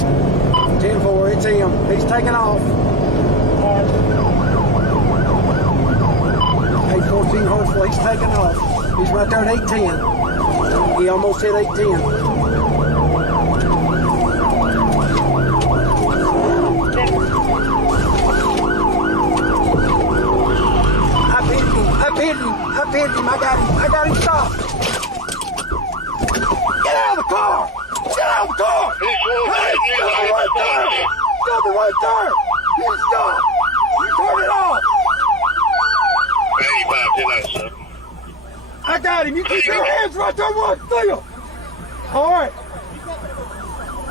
10-4, it's him. He's taking off. 814 Hartsville, he's taking off. He's right there at 810. He almost hit 810. I pinned him. I got him stopped. Get out of the car! Get out of the car! Hey, stop right there! Stop it right there! You stop! You turn it off! 85 tonight, sir. I got him. You keep your hands right there where I see him. All right.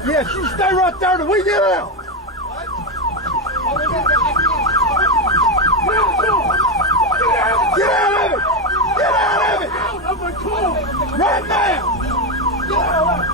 Yes, you stay right there till we get out. Get out of it! Get out of it! Right now! Get out of it!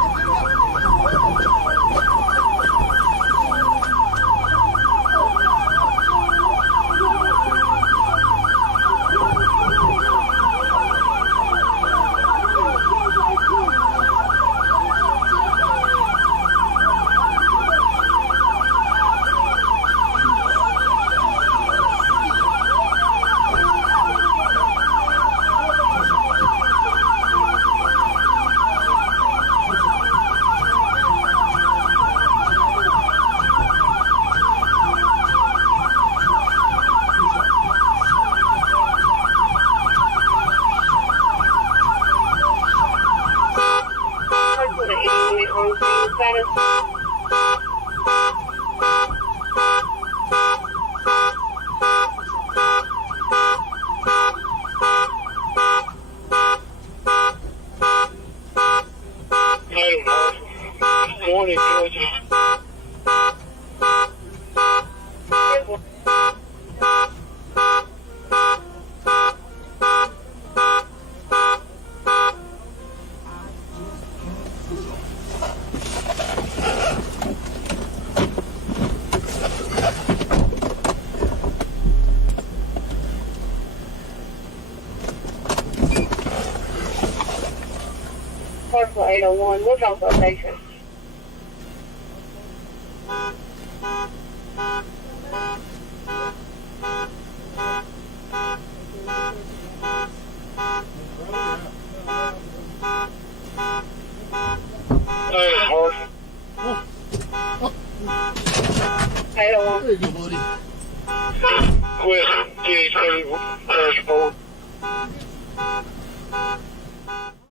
Morning, Georgia. Hartsville 801, what's on location?